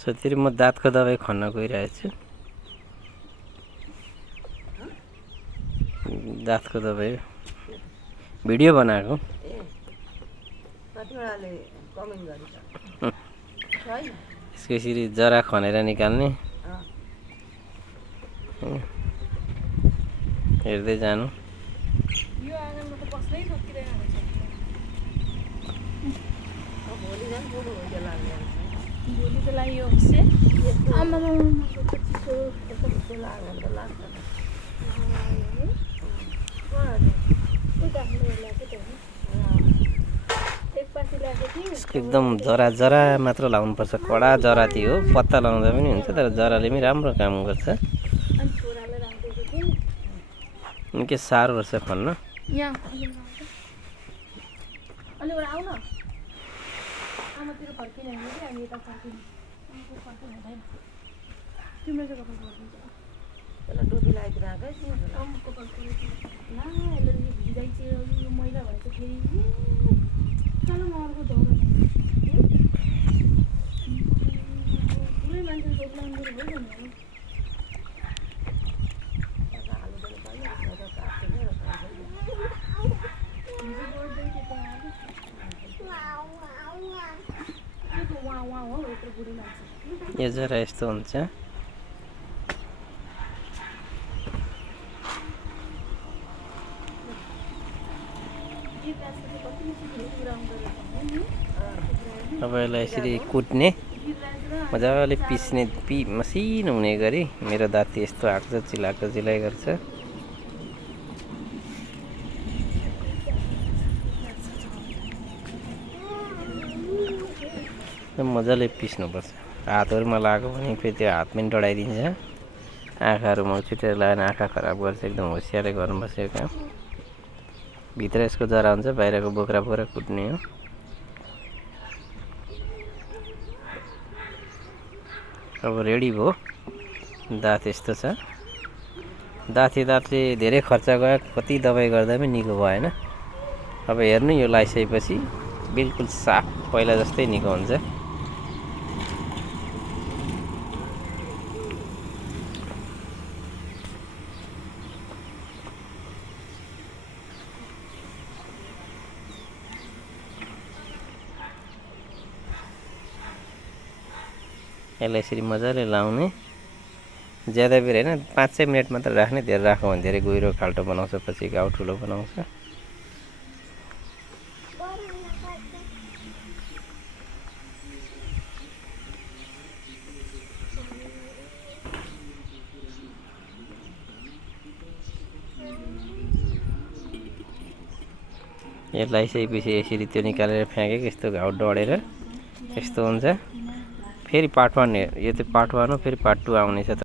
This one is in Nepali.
सतिर म दाँतको दबाई खन्न गइरहेको छु। दाँतको दबाई भिडियो बनाएको। यसको यसरी जरा खनेर निकाल्ने, हेर्दै जानु। यो आँगनमा त बस्नै सकिरहेको छ। भोलिको लागि यो होस् आमामा चिसो यस्तो लाग्छ त लाग्छ। एकदम जरा जरा मात्र लाउनुपर्छ, कडा जरा थियो। पत्ता लाउँदा पनि हुन्छ, तर जराले पनि राम्रो काम गर्छ। निकै साह्रो रहेछ खन्न। आमातिर फर्किने होइन कि हामी यता फर्किने तिम्रो चाहिँ कता फर्किन्छ? त्यसलाई टोपी लगाइदिरहेको अम्मको फर्किने ला यसले भिजाइ चाहिँ यो मैला भएछ फेरि चल म अर्को धौरा पुरै मान्छे टोपी लगाउनु भयो भने यो जरा यस्तो हुन्छ। अब यसलाई यसरी कुट्ने, मजाले पिस्ने, मसिनो हुने गरी। मेरो दाँती यस्तो आएको छ, चिलाएको चिलाइ गर्छ। मजाले पिस्नुपर्छ। हातहरूमा लाग्यो भने फेरि त्यो हात पनि डढाइदिन्छ। आँखाहरूमा छिटेर लगाएर आँखा खराब गर्छ। एकदम होसियारै गर्नुपर्छ यो काम। भित्र यसको जरा हुन्छ, बाहिरको बोक्रा बोक्रा कुट्ने हो। अब रेडी भयो। दाँत यस्तो छ। दाँतले धेरै खर्च गयो, कति दबाई गर्दा पनि निको भएन। अब हेर्नु, यो लगाइसकेपछि बिल्कुल साफ पहिला जस्तै निको हुन्छ। यसलाई यसरी मजाले लाउने, ज्यादा बेर होइन, 5-6 मिनट मात्र राख्ने। धेरै राख्यो भने धेरै गहिरो खाल्टो बनाउँछ, पछि घाउ ठुलो बनाउँछ। यसलाई लगाइसकेपछि यसरी त्यो निकालेर फ्याँकेको, यस्तो घाउ डढेर यस्तो हुन्छ। फेरि पार्ट 1, यो चाहिँ पार्ट 1 हो, फेरि पार्ट 2 आउनेछ।